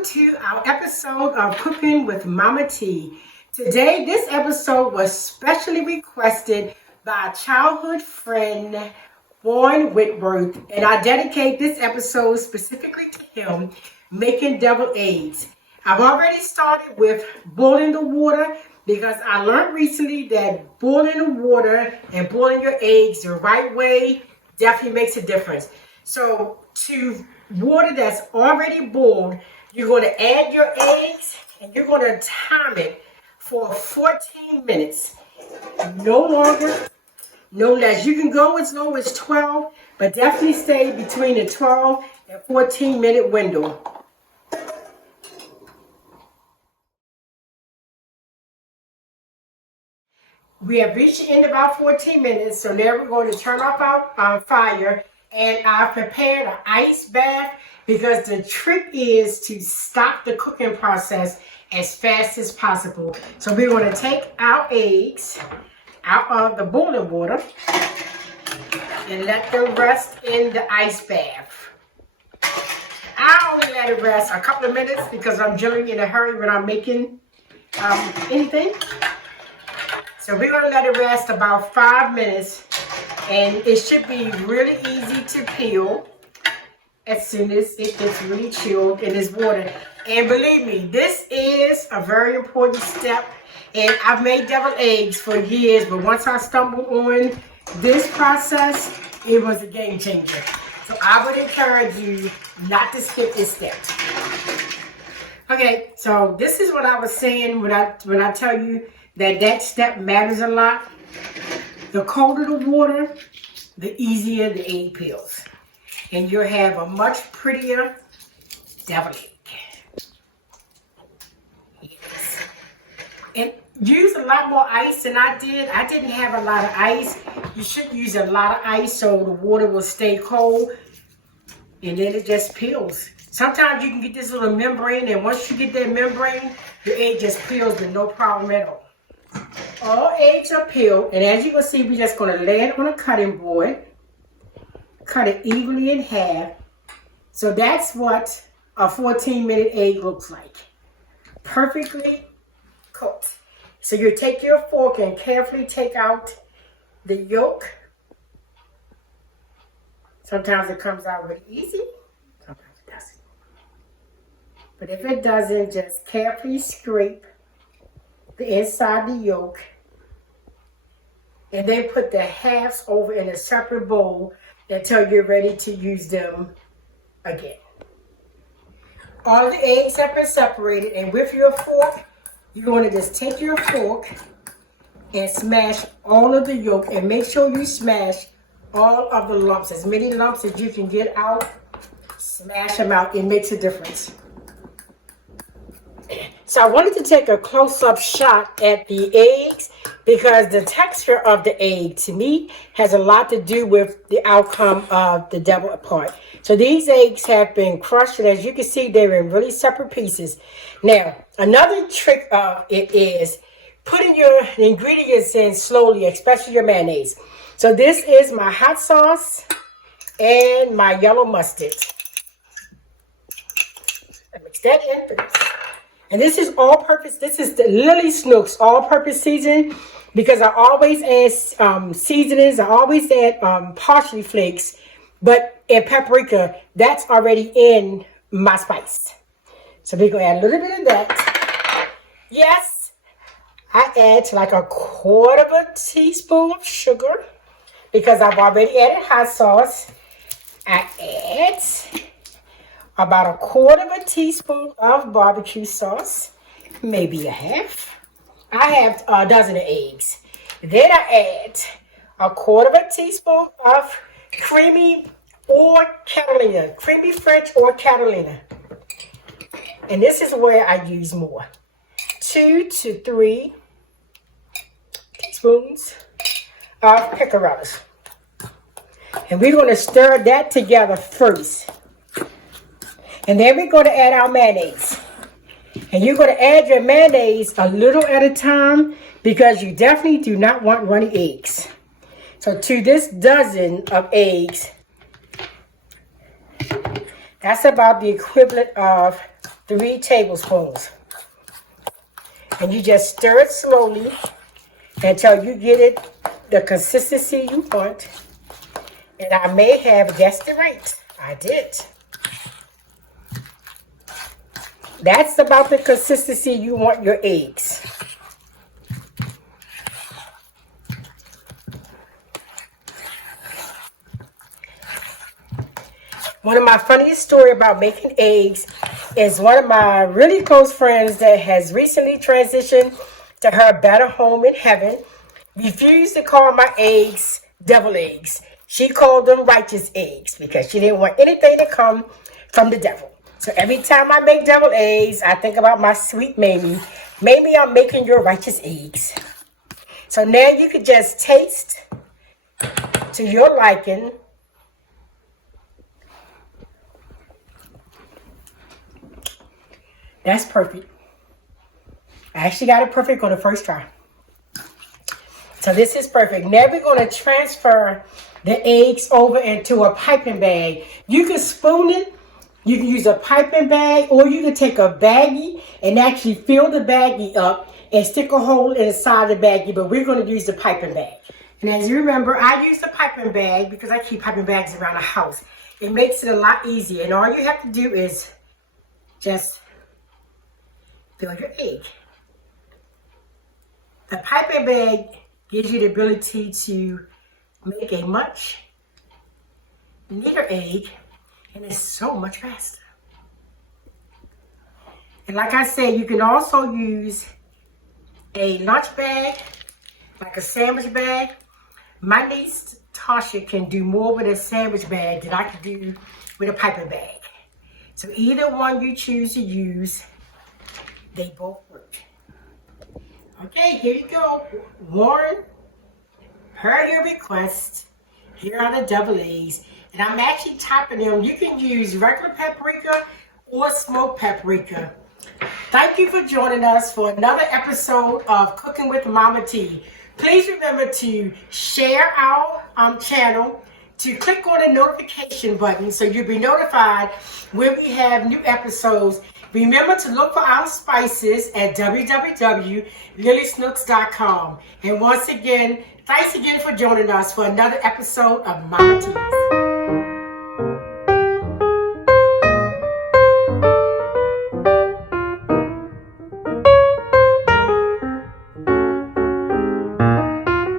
welcome to our episode of Cooking with Mama T. Today, this episode was specially requested by a childhood friend, Warren Whitworth, and I dedicate this episode specifically to him, making deviled eggs. I've already started with boiling the water because I learned recently that boiling the water and boiling your eggs the right way definitely makes a difference. So to water that's already boiled, you're going to add your eggs and you're going to time it for 14 minutes. No longer, no less. You can go as low as 12, but definitely stay between the 12 and 14 minute window. We have reached the end of our 14 minutes, so now we're going to turn off our fire. And I've prepared an ice bath because the trick is to stop the cooking process as fast as possible. So we're going to take our eggs out of the boiling water and let them rest in the ice bath. I only let it rest a couple of minutes because I'm generally in a hurry when I'm making anything. So we're going to let it rest about 5 minutes. And it should be really easy to peel as soon as it gets really chilled in this water. And believe me, this is a very important step. And I've made deviled eggs for years, but once I stumbled on this process, it was a game changer. So I would encourage you not to skip this step. Okay, so this is what I was saying when I tell you that step matters a lot. The colder the water, the easier the egg peels. And you'll have a much prettier deviled egg. Yes. And use a lot more ice than I did. I didn't have a lot of ice. You should use a lot of ice so the water will stay cold. And then it just peels. Sometimes you can get this little membrane, and once you get that membrane, your egg just peels with no problem at all. All eggs are peeled, and as you can see, we're just going to lay it on a cutting board, cut it evenly in half. So that's what a 14-minute egg looks like. Perfectly cooked. So you take your fork and carefully take out the yolk. Sometimes it comes out really easy, sometimes it doesn't. But if it doesn't, just carefully scrape the inside the yolk, and then put the halves over in a separate bowl until you're ready to use them again. All the eggs have been separated, and with your fork, you're going to just take your fork and smash all of the yolk, and make sure you smash all of the lumps, as many lumps as you can get out. Smash them out. It makes a difference. So I wanted to take a close-up shot at the eggs because the texture of the egg, to me, has a lot to do with the outcome of the deviled part. So these eggs have been crushed, and as you can see, they're in really separate pieces. Now, another trick of it is putting your ingredients in slowly, especially your mayonnaise. So this is my hot sauce and my yellow mustard. I mix that in first. And this is all-purpose. This is the Lily Snooks all-purpose seasoning because I always add seasonings. I always add parsley flakes, but in paprika, that's already in my spice. So we're going to add a little bit of that. Yes, I add like a quarter of a teaspoon of sugar because I've already added hot sauce. I add about a quarter of a teaspoon of BBQ sauce, maybe a half. I have a dozen of eggs. Then I add a quarter of a teaspoon of creamy French or Catalina. And this is where I use more. 2 to 3 teaspoons of pickle relish. And we're going to stir that together first. And then we're going to add our mayonnaise. And you're going to add your mayonnaise a little at a time because you definitely do not want runny eggs. So to this dozen of eggs, that's about the equivalent of 3 tablespoons. And you just stir it slowly until you get it the consistency you want. And I may have guessed it right. I did. That's about the consistency you want your eggs. One of my funniest stories about making eggs is one of my really close friends that has recently transitioned to her better home in heaven refused to call my eggs devil eggs. She called them righteous eggs because she didn't want anything to come from the devil. So every time I make devil eggs, I think about my sweet Mamie. Maybe I'm making your righteous eggs. So now you can just taste to your liking. That's perfect. I actually got it perfect on the first try. So this is perfect. Now we're going to transfer the eggs over into a piping bag. You can spoon it. You can use a piping bag, or you can take a baggie and actually fill the baggie up and stick a hole inside the baggie. But we're going to use the piping bag. And as you remember, I use the piping bag because I keep piping bags around the house. It makes it a lot easier. And all you have to do is just fill your egg. The piping bag gives you the ability to make a much neater egg, and it's so much faster. And like I said, you can also use a lunch bag, like a sandwich bag. My niece Tasha can do more with a sandwich bag than I can do with a piping bag. So either one you choose to use, they both work. Okay, here you go. Warren, heard your request. Here are the double eggs. And I'm actually topping them. You can use regular paprika or smoked paprika. Thank you for joining us for another episode of Cooking with Mama T. Please remember to share our channel, to click on the notification button so you'll be notified when we have new episodes. Remember to look for our spices at www.lilysnooks.com. And once again, thanks again for joining us for another episode of Mama T's.